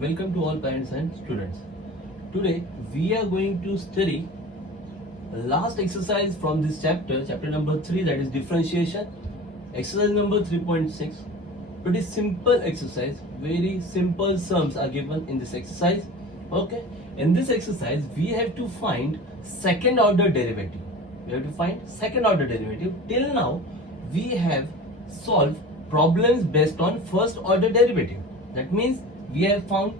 Welcome to all parents and students. Today we are going to study the last exercise from this chapter number 3, that is differentiation. Exercise number 3.6. Pretty simple exercise, very simple sums are given in this exercise. Okay, in this exercise we have to find second order derivative. Till now we have solved problems based on first order derivative. That means we have found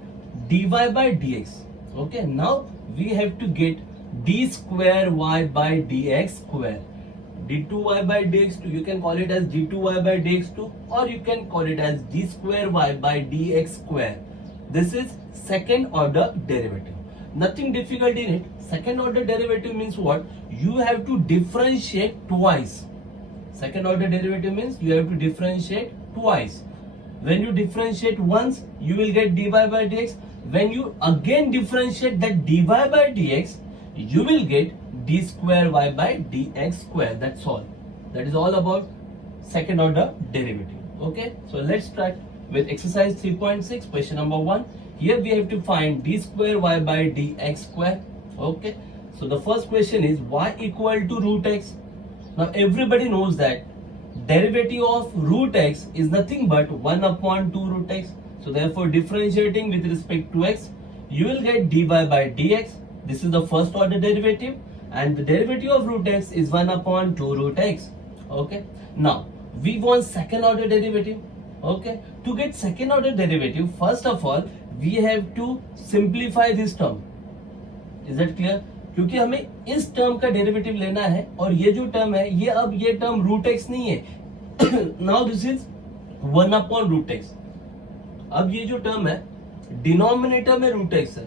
dy by dx. Okay, now we have to get d square y by dx square. d2y by dx2, you can call it as d2y by dx2, or you can call it as d square y by dx square. This is second order derivative. Nothing difficult in it. Second order derivative means what? You have to differentiate twice. Second order derivative means you have to differentiate twice. When you differentiate once, you will get dy by dx. When you again differentiate that dy by dx, you will get d square y by dx square. That's all. That is all about second order derivative. Okay, so let's start with exercise 3.6, question number 1. Here we have to find d square y by dx square. Okay, so the first question is y equal to root x. Now everybody knows that derivative of root x is nothing but 1 upon 2 root x. So therefore differentiating with respect to x, you will get dy by dx. This is the first order derivative, and the derivative of root x is 1 upon 2 root x. Okay, now we want second order derivative. Okay, to get second order derivative, first of all we have to simplify this term. Is that clear? क्योंकि हमें इस term का derivative लेना है, और ये जो term है ये टर्म रूट एक्स नहीं है. Now this is 1 upon root x. अब ये जो टर्म है डिनोमिनेटर में रूट एक्स है,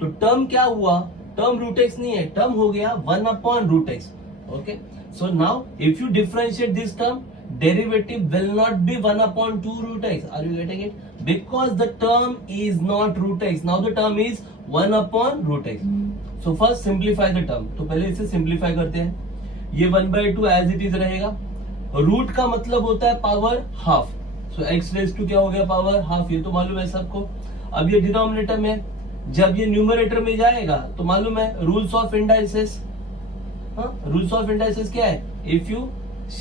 तो टर्म क्या हुआ? टर्म रूट एक्स नहीं है, टर्म हो गया 1 upon root x. Okay, so now if you differentiate this term, derivative will not be 1 upon 2 root x. Are you getting it? Because the term is not root x. Now the term is 1 upon root x. So first simplify the term. तो पहले इसे simplify करते हैं. ये 1/2 as it is रहेगा. Root का मतलब होता है power half. So x raised to क्या हो गया? Power half. ये तो मालूम है सबको. अब ये डिनोमिनेटर में, जब ये न्यूमरेटर में जाएगा तो मालूम है rules of indices. Rules of indices क्या है? If you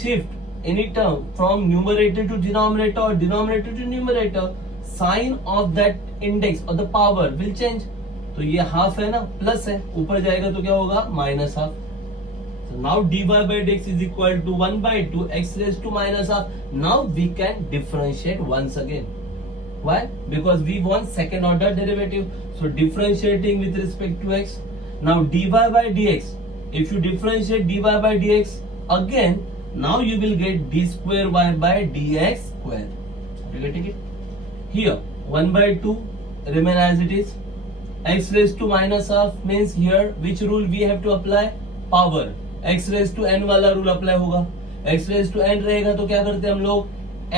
shift any term from numerator to denominator or denominator to numerator, sign of that index or the power will change. तो ये हाफ है ना, प्लस है, ऊपर जाएगा तो क्या होगा? Minus half. So now dy by dx is equal to 1/2 x raised to minus half. Now we can differentiate once again. Why? Because we want second order derivative. So differentiating with respect to x. Now dy by dx. If you differentiate dy by dx again, now you will get d square y by dx square. Are you getting it? Here 1/2 remain as it is. X raised to minus half means here which rule we have to apply? Power. X raised to n वाला rule apply होगा. X raised to n रहेगा तो क्या करते हैं हम लोग?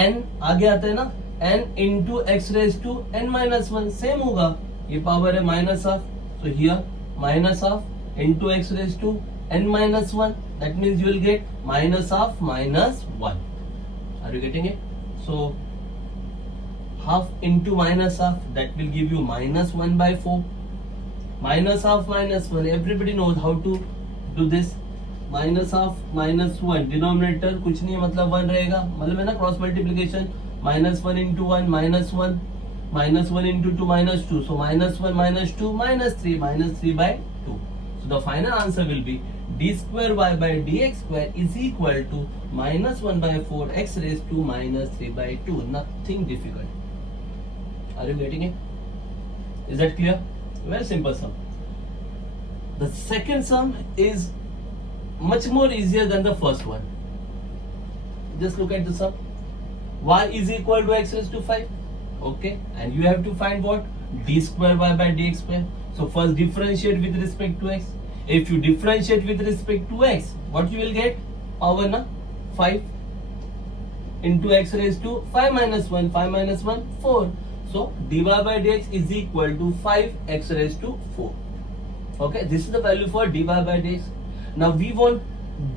n आगे आता है ना, n into x raised to n minus 1 same होगा. ये पावर है minus half, so here minus half into x raised to n minus 1. That means you will get minus half minus 1. Are you getting it? So half into minus half, that will give you minus 1/4. Minus half minus 1. Everybody knows how to do this. Minus half minus 1. Denominator कुछ नहीं है, मतलब 1 रहेगा. मतलब है ना cross multiplication. minus 1 into 1 minus 1. minus 1 into 2 minus 2. So minus 1 minus 2 minus 3. minus 3/2. So the final answer will be d square y by dx square is equal to minus 1/4 x raised to minus 3/2. Nothing difficult. Are you getting it? Is that clear? Very simple sum. The second sum is much more easier than the first one. Just look at the sum. Y is equal to x raised to 5. Okay, and you have to find what? D square y by dx square. So first differentiate with respect to x. If you differentiate with respect to x, what you will get? Power na 5 into x raised to 5 minus 1. 5 minus 1, 4. So dy by dx is equal to 5x raised to 4. Okay, this is the value for dy by dx. Now we want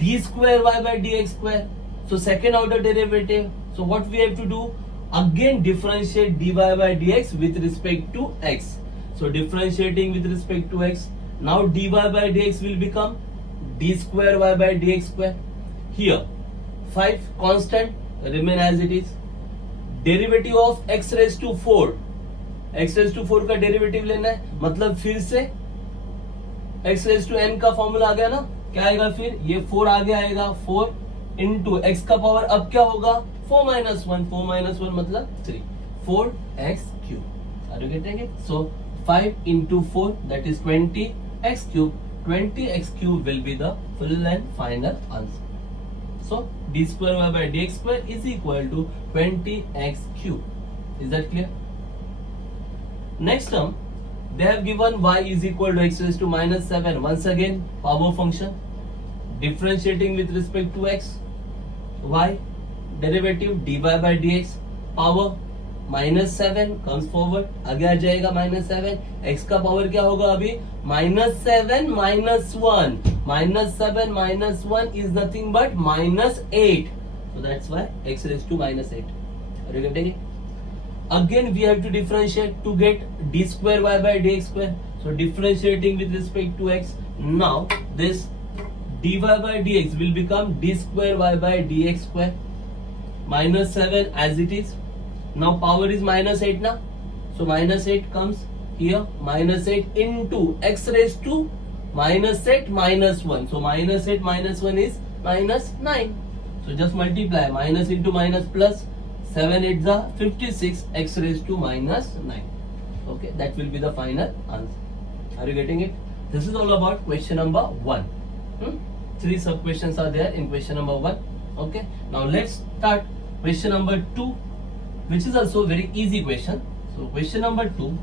d square y by dx square. So second order derivative. So what we have to do? Again differentiate dy by dx with respect to x. So differentiating with respect to x. Now dy by dx will become d square y by dx square. Here 5 constant remain as it is. Derivative of x raised to 4. x raised to 4 का derivative लेना है, मतलब फिर से x raised to n का formula आ गया ना, क्या आएगा फिर, ये 4 आगे आएगा, 4 इंटू एक्स का पावर अब क्या होगा 4 minus 1, 4 minus 1 मतलब 3, 4x cube. Are you getting it? So 5 into 4 that is 20x cube. 20x cube will be the full and final answer. So d square y by dx square is equal to 20x cube. Is that clear? Next term, they have given y is equal to x raised to minus 7. Once again, power function. Differentiating with respect to x, y, derivative dy by dx, power minus 7 comes forward, आगे आ जाएगा minus 7. x का power क्या होगा अभी, minus 7 minus 1. Minus 7 minus 1 is nothing but minus 8. So that's why x raised to minus 8. Are you getting it? Again we have to differentiate to get d square y by dx square. So differentiating with respect to x, now this dy by dx will become d square y by dx square. Minus 7 as it is. Now power is minus 8 now. So minus 8 comes here. Minus 8 into x raised to minus 8 minus 1. So minus 8 minus 1 is minus 9. So just multiply minus into minus plus. 7 8 is 56, x raised to minus 9. Okay, that will be the final answer. Are you getting it? This is all about question number 1. 3 sub questions are there in question number 1. Okay, now let's start question number 2, which is also very easy question. So question number 2,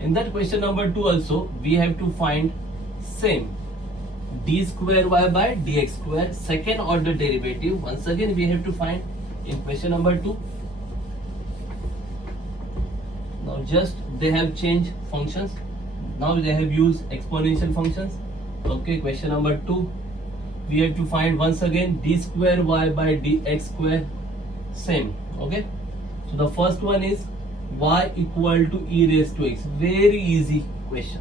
in that question number 2 also we have to find same d square y by dx square, second order derivative. Once again we have to find in question number 2. Now just they have changed functions. Now they have used exponential functions. Okay, question number 2, we have to find once again d square y by dx square, same. Okay, so the first one is y equal to e raised to x. Very easy question.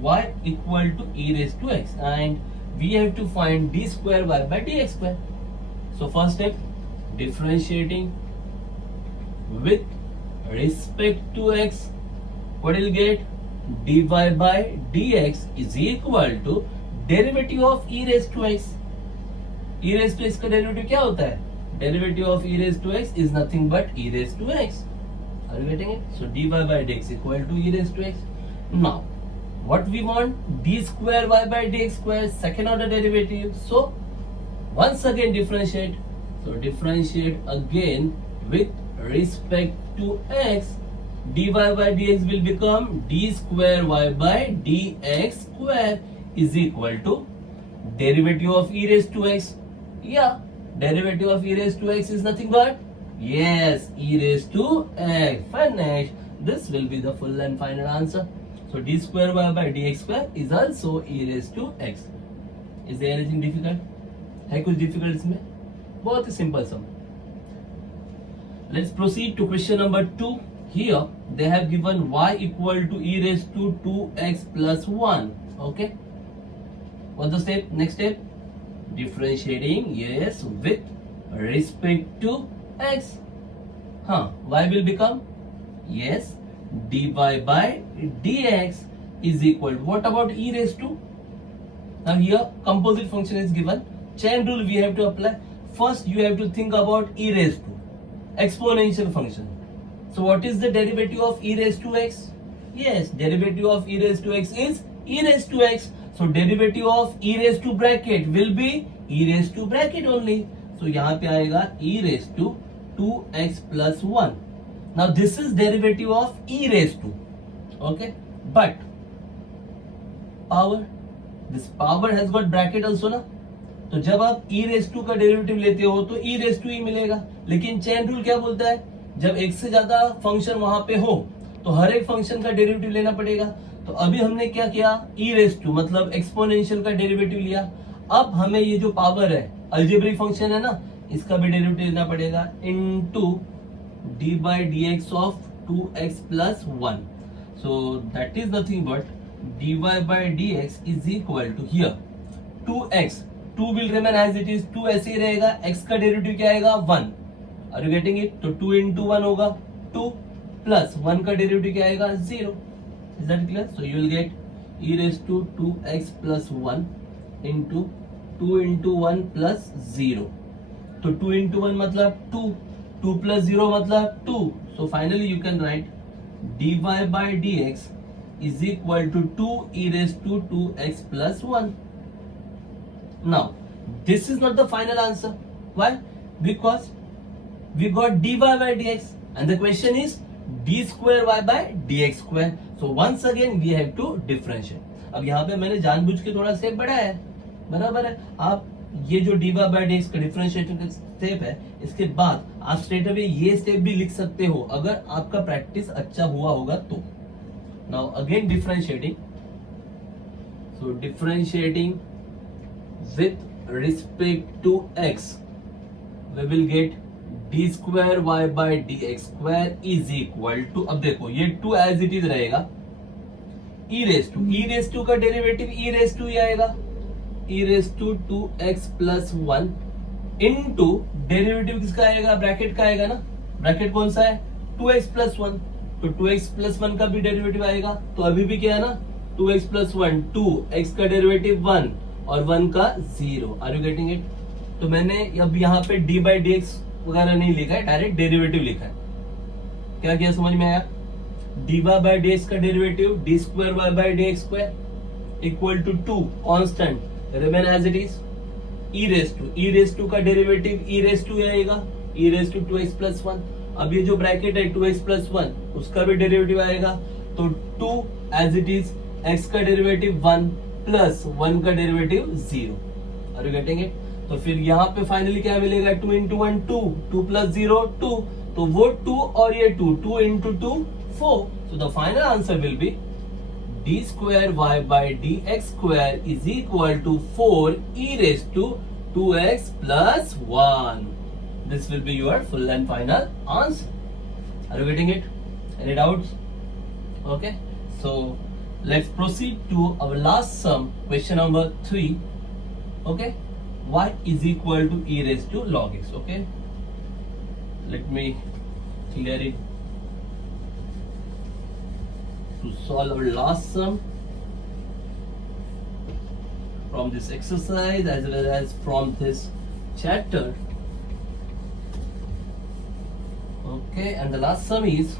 Y equal to e raised to x, and we have to find d square y by dx square. So first step, differentiating with respect to x, what will get, dy by dx is equal to derivative of e raised to x. e raised to x का derivative क्या होता है, derivative of e raised to x is nothing but e raised to x. Are you getting it? So dy by dx equal to e raised to x. Now what we want, d square y by dx square, second order derivative. So once again differentiate. So differentiate again with respect to x, dy by dx will become d square y by dx square is equal to derivative of e raised to x. Yeah, derivative of e raised to x is nothing but, yes, e raised to x. Finished. This will be the full and final answer. So d square y by dx square is also e raised to x. Is there anything difficult? है कुछ difficult इसमें? बहुत ही simple sum. Let's proceed to question number 2. Here they have given y equal to e raised to 2x plus 1. Okay. What's the step? Next step, differentiating, yes, with respect to x. Y will become, yes, dy by dx is equal. What about e raised to? Now here composite function is given. Chain rule we have to apply. First you have to think about e raised to, exponential function. So what is the derivative of e raised to x? Yes, derivative of e raised to x is e raised to x. So derivative of e raised to bracket will be e raised to bracket only. So यहाँ पे आएगा e raised to 2x plus 1. Now this is derivative of e raised to. Okay, but power, this power has got bracket also ना. तो जब आप e raised to का derivative लेते हो तो e raised to ही मिलेगा. लेकिन चेन रूल क्या बोलता है, जब एक से ज्यादा फंक्शन वहां पे हो तो हर एक फंक्शन का डेरिवेटिव लेना पड़ेगा. तो अभी हमने क्या किया, e raised to मतलब एक्सपोनेंशियल का डेरिवेटिव लिया. अब हमें ये जो पावर है, अलजेब्रिक फंक्शन है ना, इसका भी डेरिवेटिव लेना पड़ेगा into d by dx of 2x plus 1. So that is nothing but dy by dx is equal to here 2x, 2 will remain as it is, 2 ऐसे ही रहेगा, x का डेरिवेटिव क्या आएगा 1. Are you getting it? तो 2 into 1 होगा 2 plus 1 का derivative क्या आएगा 0. Is that clear? So you will get e raised to 2x plus 1 into 2 into 1 plus 0. तो 2 into 1 मतलब 2, 2 plus 0 मतलब 2. So finally you can write dy by dx is equal to 2 e raised to 2x plus 1. Now this is not the final answer. Why? Because we got dy by dx and the question is d square y by dx square. So once again we have to differentiate. अब यहाँ पे मैंने जानबूझ के थोड़ा step बढ़ाया है, बराबर है. आप ये जो dy by dx का डिफरेंशिएशन का स्टेप है, इसके बाद आप स्ट्रेट अवे ये स्टेप भी लिख सकते हो अगर आपका प्रैक्टिस अच्छा हुआ होगा तो. Now again differentiating. So differentiating with respect to x, we will get d square y by dx square is equal to, अब देखो ये 2 as it is रहेगा, e raised to का डेरिवेटिव e raised to ही आएगा, e raised to 2x plus 1 into derivative किसका आएगा, bracket का आएगा ना, ब्रैकेट कौन सा है 2x plus 1, तो 2x plus 1 का भी डेरिवेटिव आएगा. तो अभी भी क्या है ना 2x plus 1 2, x का डेरिवेटिव 1 और 1 का 0. Are you getting it? तो मैंने अब यहाँ पे d by dx वगैरह नहीं लिखा है, डायरेक्ट डेरिवेटिव लिखा है. क्या किया समझ में आया? dy by dx का derivative d square y by dx square equal to 2 constant remain as it is, e raised to का डेरिवेटिव e raised to आएगा, e raised to 2x plus 1. अब ये जो ब्रैकेट है 2x plus 1 उसका भी derivative आएगा, तो 2 एज इट इज, x का डेरिवेटिव 1 प्लस 1 का derivative 0. Are you getting it? तो फिर यहाँ पे फाइनली क्या मिलेगा 2 into 1 2, 2 plus 0 2, तो वो 2 और ये 2 into 2 4. So the final answer will be d square y by dx square is equal to 4 e raised to 2x plus 1. This will be your full and final answer. Are you getting it? Any doubts? Okay. So let's proceed to our last sum, question number 3. Okay. Y is equal to e raised to log x. Okay. Let me clear it. To solve our last sum from this exercise as well as from this chapter. Okay, and the last sum is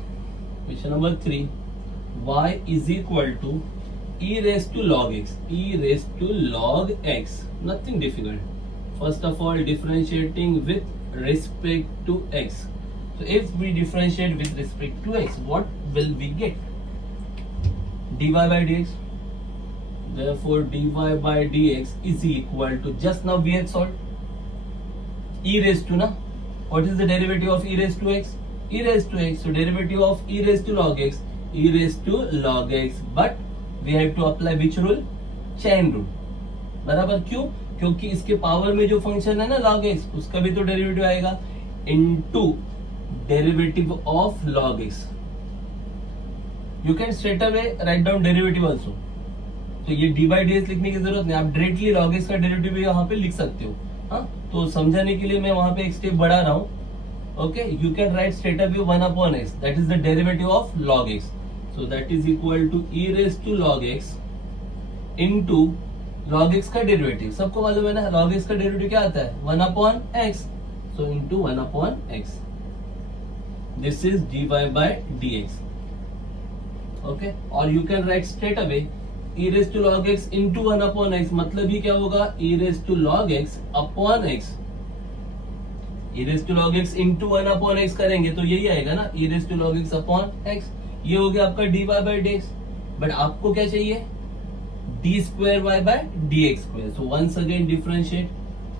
question number 3. Y is equal to e raised to log x. E raised to log x. Nothing difficult. First of all, differentiating with respect to x. So if we differentiate with respect to x, what will we get? dy by dx. Therefore dy by dx is equal to, just now we have solved e raised to, na, what is the derivative of e raised to x? E raised to x. So derivative of e raised to log x, e raised to log x, but we have to apply which rule? Chain rule. बराबर. क्यों? क्योंकि इसके power में जो function है ना log x, उसका भी तो डेरिवेटिव आएगा into derivative of log x. You can straight away write down derivative also. तो ये d by dx लिखने की जरूरत नहीं, आप डायरेक्टली log x का डेरिवेटिव यहाँ पे लिख सकते हो. हाँ, तो समझाने के लिए मैं वहां पे एक स्टेप बढ़ा रहा हूँ. Okay, you can write straight away 1 upon x. That is the derivative of log x. So that is equal to e raised to log x into log x का डेरिवेटिव. सबको मालूम है ना log x का derivative क्या आता है 1 upon x. So into 1 upon x. This is dy by dx. Okay, or you can write straight away e raised to log x into 1 upon x. मतलब ही क्या होगा e raised to log x upon x. e raised to log x into 1 upon x करेंगे तो यही आएगा ना e raised to log x upon x. ये हो गया आपका dy by dx. बट आपको क्या चाहिए d square y by dx square. So once again differentiate.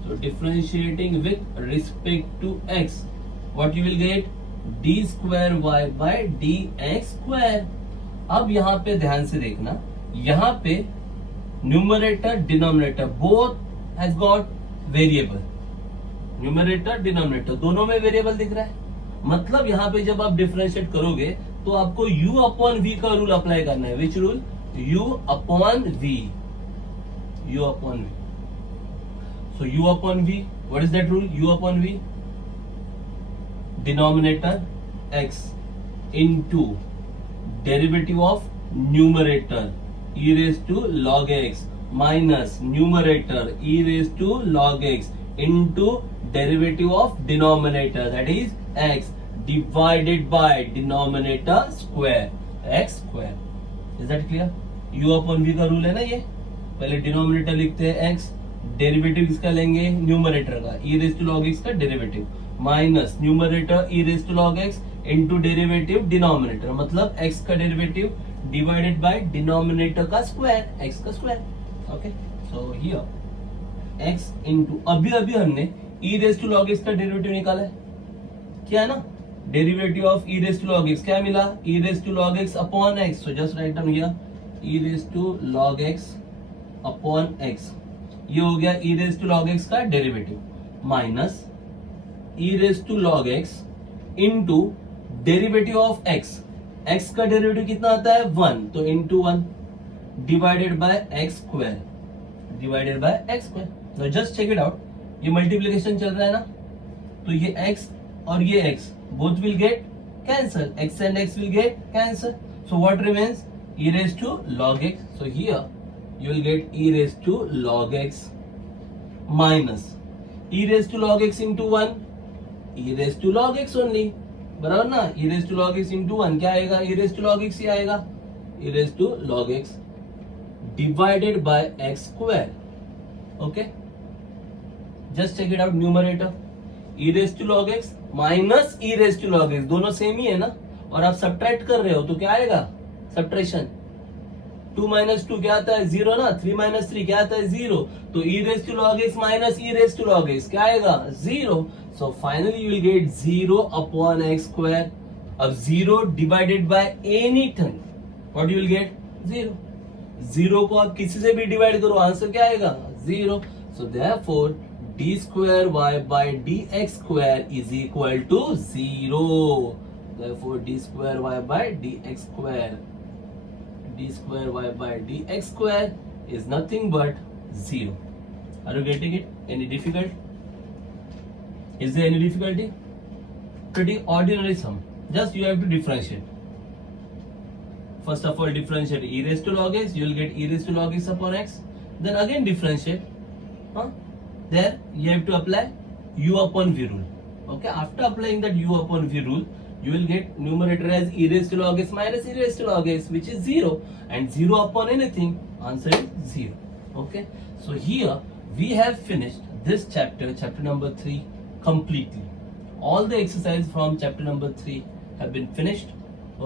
So differentiating with respect to x, what you will get d square y by dx square. अब यहाँ पे ध्यान से देखना, यहाँ पे numerator denominator both has got variable. Numerator denominator दोनों में वेरिएबल दिख रहा है. मतलब यहाँ पे जब आप डिफरेंशिएट करोगे तो आपको u अपॉन v का रूल अप्लाई करना है. Which rule? u upon v. u upon v. So u upon v, what is that rule? u upon v, denominator x into derivative of numerator e raised to log x minus numerator e raised to log x into derivative of denominator, that is x, divided by denominator square, x square. Is that clear? u upon v का rule है ना ये. पहले denominator लिखते हैं x, derivative किसका लेंगे? Numerator का. e raise to log x का derivative minus numerator e raise to log x into derivative denominator, मतलब x का डेरिवेटिव डिवाइडेड बाय डिनोमिनेटर का स्क्वायर, x का square. Okay, so here x into अभी हमने e raise to log x का derivative निकाला है. क्या है ना? Derivative of e raise to log x क्या मिला? e raise to log x upon x. So just write down here e raise to log x upon x. ये हो गया e raise to log x का derivative minus e raise to log x into derivative of x. x का derivative कितना आता है? 1. तो into 1 divided by x square, divided by x square. तो जस्ट चेक इट आउट. ये multiplication चल रहा है ना, तो ये x और ये x both will get cancel. x and x will get cancel. So what remains? e raise to log x. सो हियर you will get e raised to log x minus e raised to log x into 1, e raised to log x only, बराबर ना? e raised to log x into 1 क्या आएगा? e raised to log x ही आएगा. e raised to log x divided by x square. okay, just check it out. numerator e raised to log x minus e raised to log x, दोनों same ही है ना, और आप subtract कर रहे हो तो क्या आएगा? सब्ट्रैक्शन. 2 minus 2 क्या आता है? 0 ना. 3 minus 3 क्या आता है? 0. तो e raised to log x minus e raised to log x क्या आएगा? 0. So finally you will get 0 upon x square. अब 0 divided by anything, what you will get? 0. 0 को आप किसी से भी डिवाइड करो, आंसर क्या आएगा? 0. So therefore d square y by dx square is equal to 0. Therefore d square y by dx square, d square y by dx square is nothing but 0. Are you getting it? Any difficult? Is there any difficulty? Pretty ordinary sum. Just you have to differentiate. First of all, differentiate e raised to log x. You will get e raised to log x upon x. Then again differentiate. There you have to apply u upon v rule. Okay. After applying that u upon v rule, you will get numerator as e raised to log x minus e raised to log x, which is 0, and 0 upon anything, answer is 0. Okay, so here we have finished this chapter, chapter number 3, completely. All the exercises from chapter number 3 have been finished.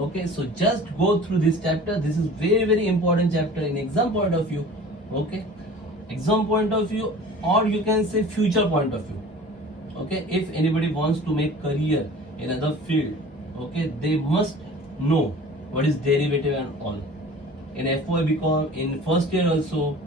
Okay, so just go through this chapter. This is very important chapter in exam point of view. Okay, exam point of view, or you can say future point of view. Okay, if anybody wants to make career in other field, okay, they must know what is derivative and all. In FY BCom, in first year also,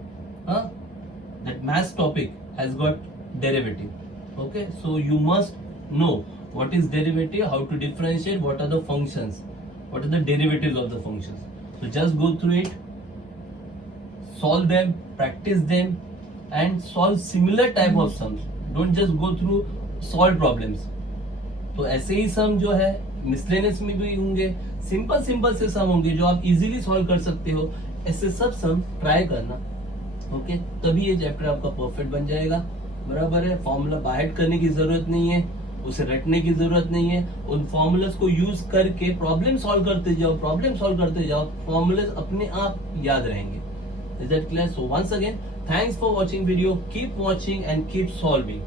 that maths topic has got derivative. Okay, so you must know what is derivative, how to differentiate, what are the functions, what are the derivatives of the functions. So just go through it, solve them, practice them, and solve similar type of sums. Don't just go through solve problems. तो ऐसे ही सम जो है miscellaneous में भी होंगे, simple से सम होंगे जो आप इजीली सॉल्व कर सकते हो. ऐसे सब सम ट्राई करना. ओके, तभी ये चैप्टर आपका परफेक्ट बन जाएगा. बराबर है. फॉर्मूला बाहर करने की जरूरत नहीं है, उसे रटने की जरूरत नहीं है. उन फॉर्मूलाज को यूज करके प्रॉब्लम सॉल्व करते जाओ. फॉर्मूलाज अपने आप याद रहेंगे. Is that clear? So once again, thanks for watching video. Keep watching and keep solving.